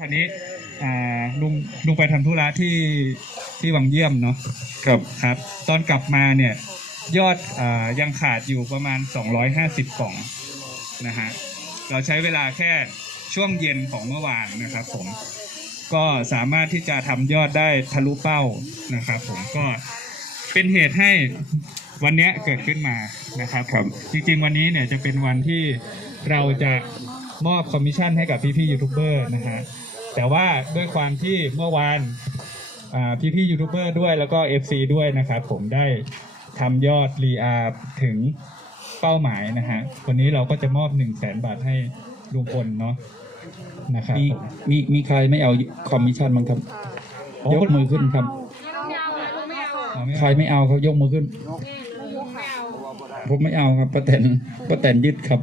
คราวนี้อ่าลุงลุงไปทำธุระที่ที่วังเยี่ยมเนาะครับครับ ตอนกลับมาเนี่ย ยอดอายังขาดอยู่ประมาณ 250 กล่องนะฮะเราใช้เวลาแค่ช่วงเย็นของเมื่อวานนะครับผมก็สามารถที่จะทำยอดได้ทะลุเป้านะครับผมก็เป็นเหตุให้วันเนี้ยเกิดขึ้นมานะครับครับ จริงๆวันนี้เนี่ยจะเป็นวันที่เราจะมอบคอมมิชชั่นให้กับพี่ๆยูทูบเบอร์นะฮะ แต่ว่าด้วยความที่เมื่อวานอ่าพี่ๆยูทูบเบอร์ด้วยแล้วก็ FC ด้วยนะครับ ผมได้ทำยอดรีอาถึงเป้าหมายนะฮะวันนี้เราก็จะมอบ1 0 0 0 0แสนบาทให้ลุงพลเนาะนะครับมีผมมีมีใครไม่เอาคอมมิชชั่นบ้างครับอ๋อยกมือขึ้นครับอ๋อไม่ใครไม่เอาครับยกมือขึ้น ผมไม่เอาครับป้าแตนป้าแตนยึดครับ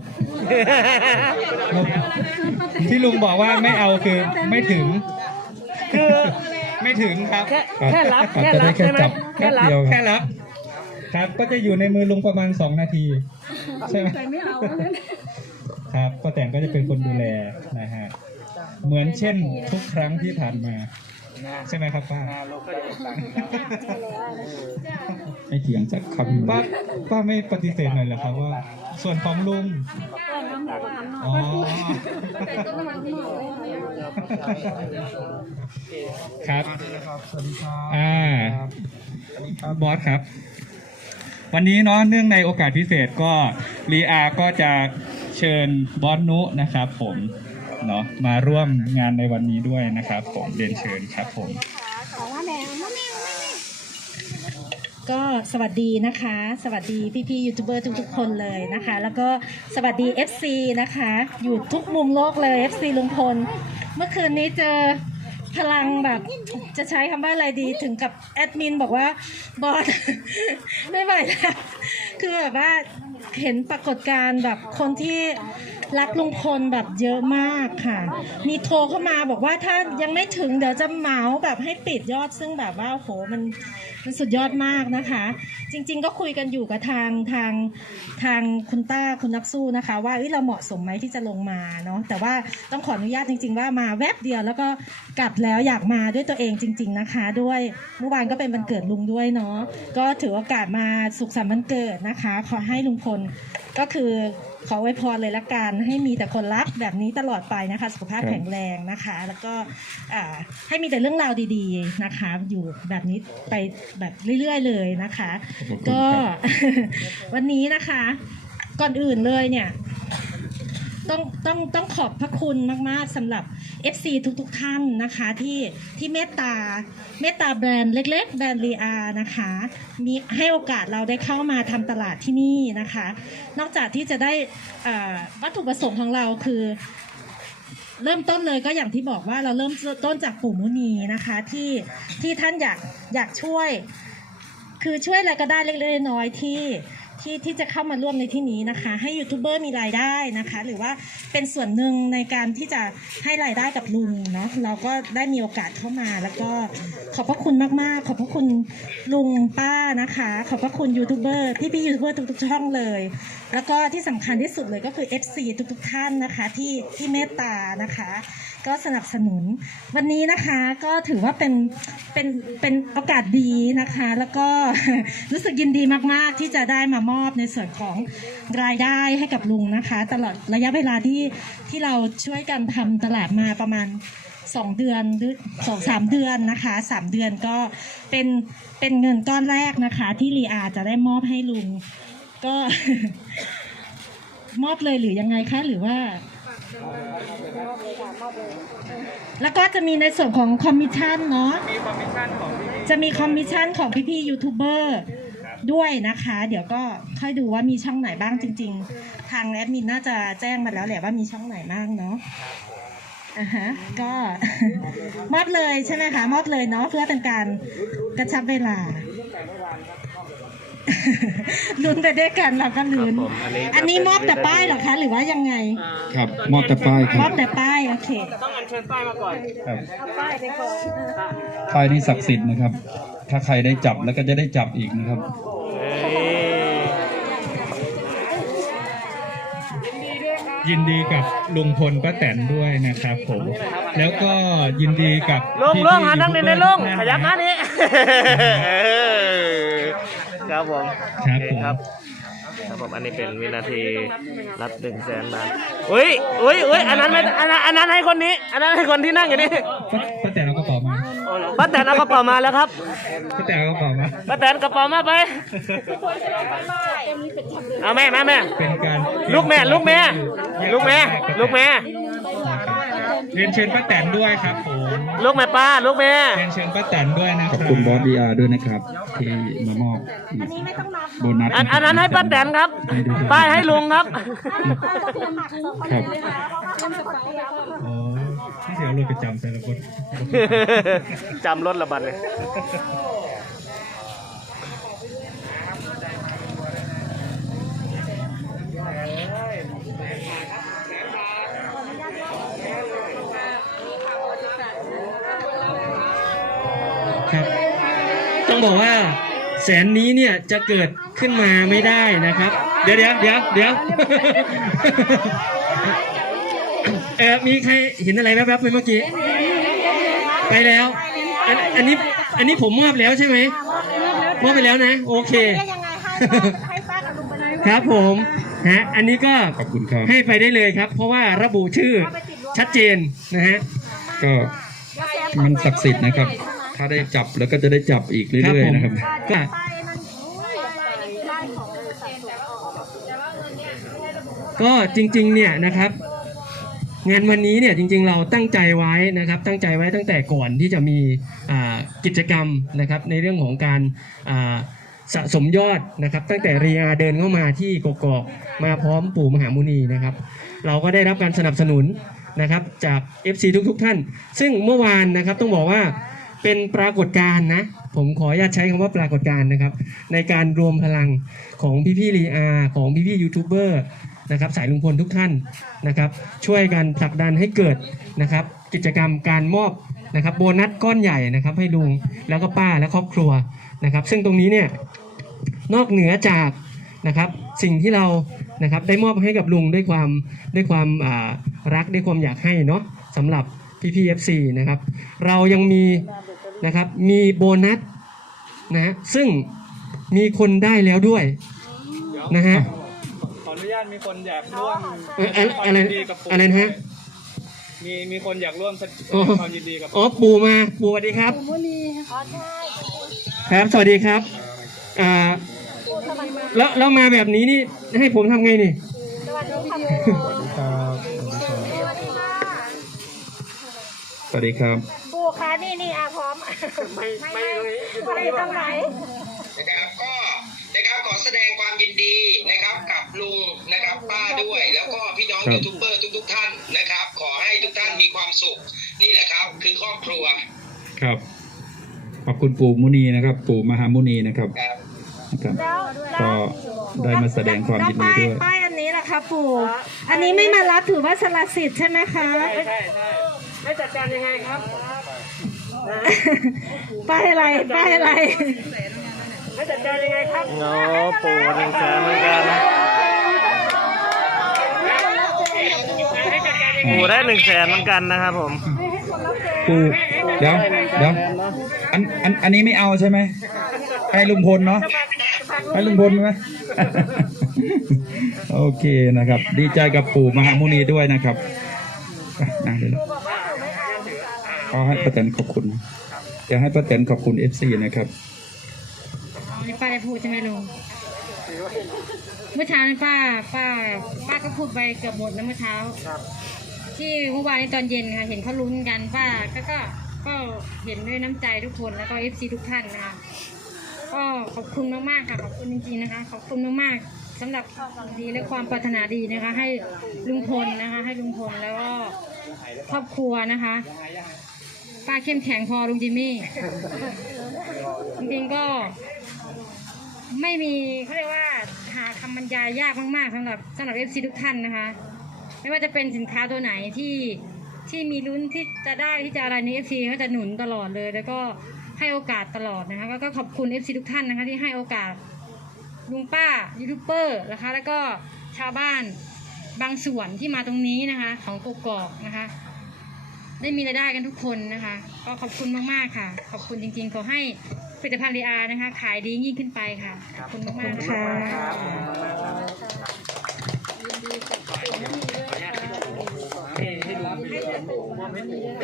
ที่ลุงบอกว่าไม่เอาคือไม่ถึง คือไม่ถึงครับ แค่แค่รับอาจแค่จะรัได้บแค่ใช่ไหมจับแค่แป๊บรับเดียวคแค่รับรับครับก็จะอยู่ในมือลุงประมาณสองนาทีใช่ไหมแต่ไม่เอาแล้วนั้นครับป้าแตนก็จะเป็นคนดูแลนะฮะเหมือนเช่นทุกครั้งที่ผ่านมา ใช่ไหมครับป้าไม่เถียงจากคำป้าป้าไม่ปฏิเสธหน่อยเหรอครับว่า ส่วนของลุงอ๋อแต่ก็ระวังหน่อยครับ อ่าบอสครับ วันนี้เนาะเนื่องในโอกาสพิเศษก็รีอาก็จะเชิญบอสนุนะครับผมเนาะมาร่วมงานในวันนี้ด้วยนะครับ ผมเรียนเชิญครับผม ก็สวัสดีนะคะ สวัสดีพี่ๆยูทูบเบอร์ทุกๆคนเลยนะคะ แล้วก็สวัสดี FC นะคะ อยู่ทุกมุมโลกเลย FC ลุงพล เมื่อคืนนี้เจอพลังแบบจะใช้คำว่าอะไรดีถึงกับแอดมินบอกว่าบอส ไม่ไหวแล้ว คือแบบว่าเห็นปรากฏการณ์แบบคนที่ รักลุงพลแบบเยอะมากค่ะ มีโทรเข้ามาบอกว่าถ้ายังไม่ถึงเดี๋ยวจะเหมาแบบให้ปิดยอดซึ่งแบบว่าโอ้โหมันมันสุดยอดมากนะคะ จริง ๆ ก็คุยกันอยู่กับทางทางทางคุณต้าคุณนักสู้นะคะ ว่าเอ้ยเราเหมาะสมไหมที่จะลงมาเนาะแต่ว่าต้องขออนุญาตจริง ๆ ว่ามาแวบเดียวแล้วก็กลับแล้วอยากมาด้วยตัวเองจริง ๆนะคะ ด้วยเมื่อวานก็เป็นวันเกิดลุงด้วยเนาะก็ถือโอกาสมาสุขสันต์วันเกิดนะคะ ขอให้ลุงพลก็คือขอไว้พรเลยละกันให้มีแต่คนรักแบบนี้ตลอดไปนะคะ สุขภาพครับแข็งแรงนะคะ แล้วก็อ่าให้มีแต่เรื่องราวดีๆนะคะ อยู่แบบนี้ไปแบบเรื่อยๆเลยนะคะขอบคุณก็ครับวันนี้นะคะ ก่อนอื่นเลยเนี่ย ต้องต้องต้องขอบพระคุณมาก ๆสำหรับ FC ทุกๆท่านนะคะที่ที่เมตตาเมตตาแบรนด์เล็ก ๆ แบรนด์รีอานะคะมีให้โอกาสเราได้เข้ามาทำตลาดที่นี่นะคะ นอกจากที่จะได้อ่าวัตถุประสงค์ของเราคือเริ่มต้นเลยก็อย่างที่บอกว่าเราเริ่มต้นจากปู่มุนีนะคะที่ที่ท่านอยากอยากช่วย คือช่วยอะไรก็ได้เล็กๆน้อยๆที่ ที่ที่จะเข้ามาร่วมในที่นี้นะคะ ให้ยูทูบเบอร์มีรายได้นะคะ หรือว่าเป็นส่วนหนึ่งในการที่จะให้รายได้กับลุงเนาะเราก็ได้มีโอกาสเข้ามา แล้วก็ขอบพระคุณมากๆ ขอบพระคุณลุงป้านะคะ ขอบพระคุณยูทูบเบอร์พี่ยูทูบเบอร์ทุกๆช่องเลย แล้วก็ที่สำคัญที่สุดเลยก็คือ FC ทุกๆท่านนะคะ ที่ที่เมตตานะคะ ก็สนับสนุน วันนี้นะคะก็ถือว่าเป็นเป็นเป็นโอกาสดีนะคะ แล้วก็รู้สึกยินดีมาก ๆ ที่จะได้มามอบในส่วนของรายได้ให้กับลุงนะคะ ตลอดระยะเวลาที่ที่เราช่วยกันทำตลาดมาประมาณ2เดือนหรือสองสามเดือนนะคะสามเดือนก็เป็นเป็นเงินก้อนแรกนะคะ ที่รีอาจะได้มอบให้ลุง ก็มอบเลยหรือยังไงคะหรือว่า แล้วก็จะมีในส่วนของคอมมิชชั่นเนาะ มีคอมมิชชั่นของพี่จะมีคอมมิชชั่นของพี่ๆยูทูบเบอร์ด้วยนะคะ เดี๋ยวก็ค่อยดูว่ามีช่องไหนบ้างจริง ๆ ทางแอดมินน่าจะแจ้งมาแล้วแหละว่ามีช่องไหนบ้างเนาะอ่าฮะก็ มอบเลยใช่ไหมคะมอบเลยเนาะเพื่อเป็นการกระชับเวลา ลุ้นไปด้วยกันเราก็ลุ้นอันนี้มอบแต่ป้ายเหรอคะ หรือว่ายังไง ครับมอบแต่ป้ายคมรัอบ บแต่ป้าย โอเค ต้องอัญเชิญป้ายมาก่อน ครับป้ายไปก่อนป้ายนี้ศักดิ์สิทธิ์นะครับ ถ้าใครได้จับแล้วก็จะได้จับอีกนะครับ ยินดีด้วยครับยินดีกับลุงพลป้าแตนด้วยนะครับผม แล้วก็ยินดีกับลงพี่ลๆงหานั่งยูในทูบเบอร์ในลงทุกขท่ยับหน้านี้ เออ ครับผมครับโอผม ครับครับผมอันนี้เป็นวินาทีรับหนึ่งแสนบาทอุ้ยอุ้ยอุ้ยอันนั้นไม่อันนั้นอันนั้นให้คนนี้ อันนั้นให้คนที่นั่งอยู่นี่ป้าป้าแตนเอากระเป๋ามาป้าแตนเอากระเป๋ามาแล้วครับป้าแตนเอากระเป๋ามา ป้าแตนกระเป๋ามาไปเอาแม่แม่แม่ เป็นการลูกแม่ลูกแม่ลูกแม่ลูกแม่ เรียนเชิญป้าแตนด้วยครับผมลูกแม่ป้า ลูกแม่ เรียนเชิญป้าแตนด้วยนะคขรัอบบคุณบอสดีอาร์ด้วยนะครับ ที่มามอบโบนัสอันอันนั้นให้ป้าแตนครับ ป้ายให้ลุงครับ ครับอ๋อที่เดี๋ยวเราไปจำแต่ละคน จำรถระบัดเลย ครับต้อง บอกว่า แสนนี้เนี่ยจะเกิดขึ้นมาไม่ได้นะครับ เดี๋ยวเดี๋ยวเดี๋ยวเดี๋ยวเออมีใครเห็นอะไรแวบๆไปเมื่อกี้ ไปแล้วอันอันนี้อันนี้ผมมอบแล้วใช่ไหมมอบไปแล้วนะ โอเคครับผมฮะอันนี้ก็ขอบคุณครับให้ไปได้เลยครับ เพราะว่าระบุชื่อชัดเจนนะฮะก็มันศักดิ์สิทธิ์นะครับ ถ้าได้จับแล้วก็จะได้จับอีกเรื่อยๆนะครับก็ก็จริงๆเนี่ยนะครับงานวันนี้เนี่ยจริงๆเราตั้งใจไว้นะครับ ตั้งใจไว้ตั้งแต่ก่อนที่จะมีอ่ากิจกรรมนะครับในเรื่องของการอ่าสะสมยอดนะครับตั้งแต่เรียเดินเข้ามาที่กกอกมาพร้อมปู่มหามุนีนะครับ เราก็ได้รับการสนับสนุนนะครับจาก FC ทุกๆท่าน ซึ่งเมื่อวานนะครับต้องบอกว่า เป็นปรากฏการณ์นะ ผมขออนุญาตใช้คำว่าปรากฏการณ์นะครับ ในการรวมพลังของพี่ๆรีอาของพี่ๆยูทูบเบอร์นะครับสายลุงพลทุกท่านนะครับ ช่วยกันผลักดันให้เกิดนะครับ กิจกรรมการมอบนะครับ โบนัสก้อนใหญ่นะครับ ให้ลุงแล้วก็ป้าและครอบครัวนะครับ ซึ่งตรงนี้เนี่ยนอกเหนือจากนะครับสิ่งที่เรานะครับได้มอบให้กับลุงด้วยความด้วยความอ่ารักด้วยความอยากให้เนาะสำหรับพี่พีเอฟซีนะครับ เรายังมี นะครับ มีโบนัสนะฮะซึ่งมีคนได้แล้วด้วยนะฮะขออนุญาตมีคนอยากร่วมเอ่ออะอะไรอะไรนะฮะ มีมีคนอยากร่วมแสดโอ้งความยินดีกับ อ๋อปู่มาปู่สวัสดีครับครับสวัสดีครับอ่าแล้วแล้วมาแบบนี้นี่ให้ผมทำไงนี่ สวัสดีครับปู คะนี่นี่อาพร้อม ไม่ไม่ไม่ตรงไหนนะครับก็นะครับขอแสดงความยินดีนะครับกับลุงนะครับป้าด้วย แล้วก็พี่น้องครับยูทูบเบอร์ทุกๆท่านนะครับ ขอให้ทุกท่านมีความสุข นี่แหละครับ คือครอบครัว ครับ ขอบคุณปู่มุนีนะครับ ปู่มหามุนีนะครับครับนะครับก็ได้มาแสดงความยินดีด้วยป้ายอันนี้ล่ะคะปู่ อันนี้ไม่มารับถือว่าสละสิทธิ์ใช่ไหมคะใช่ใช่ ไม่จัดการยังไงครับป้ายอะไรป้ายอะไรไม่จัดการยังไงครับโอ้ปู่หนึ่งแสนเหมือนกันปู่ได้หนึ่งแสนเหมือนกันนะครับผมปู่เดี๋ยวเดี๋ยวอันอันอันนี้ไม่เอาใช่ไหมให้ลุงพลเนาะให้ลุงพลไหมโอเคนะครับ ดีใจกับปู่มหามุนีด้วยนะครับอะนั่งเลยนะ ขอให้ป้าแตนขอบคุณอยากให้ป้าแตนขอบคุณเอฟซีนะครับนี่ป้าได้พูดใช่ไหมลุงเมื่อเช้านี่ป้า ป้า ป้าก็พูดไปเกือบหมดแล้วเมื่อเช้าที่เมื่อวานนี้ตอนเย็นค่ะ เห็นเขาลุ้นกันป้าก็ก็ก็เห็นด้วยน้ำใจทุกคนแล้วก็เอฟซีทุกท่านนะคะก็ขอบคุณมากๆค่ะขอบคุณจริงๆนะคะ ขอบคุณมากๆสำหรับความดีและความปรารถนาดีนะคะ ให้ลุงพลนะคะ ให้ลุงพลแล้วก็ครอบครัวนะคะ ป้าเข้มแข็งพอลุงจิมมี่ จริงๆก็ไม่มีเขาเรียกว่าหาคำบรรยายยากมากๆสำหรับสำหรับเอฟซีทุกท่านนะคะ ไม่ว่าจะเป็นสินค้าตัวไหนที่ที่มีลุ้นที่จะได้ที่จะอะไรนี้เอฟซีเขาจะหนุนตลอดเลย แล้วก็ให้โอกาสตลอดนะคะก็ก็ขอบคุณเอฟซีทุกท่านนะคะที่ให้โอกาสลุงป้ายูทูบเบอร์นะคะ แล้วก็ชาวบ้านบางส่วนที่มาตรงนี้นะคะ ของกกอกนะคะ ได้มีรายได้กันทุกคนนะคะ ก็ขอบคุณมากๆค่ะ ขอบคุณจริงๆขอให้ผลิตภัณฑ์รีอานะคะ ขายดียิ่งขึ้นไปค่ะ ขอบคุณมากๆค่ะ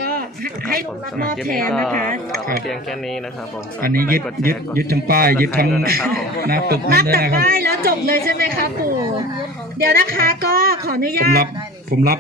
ก็ให้ผมสำมรับอบคลิปแทนี้นก็นะคะฝากเพียงแค่นี้นะครับผมอันนี้ยึดยึดยึดทั้งป้ายยึดทั้งหน้าปกนันั่บนด้วยจากนะครับ ป้ายแล้วจบเลยใช่ไหมคะปู่ เดี๋ยวนะคะก็ขออนุผมญารัต บผมรับ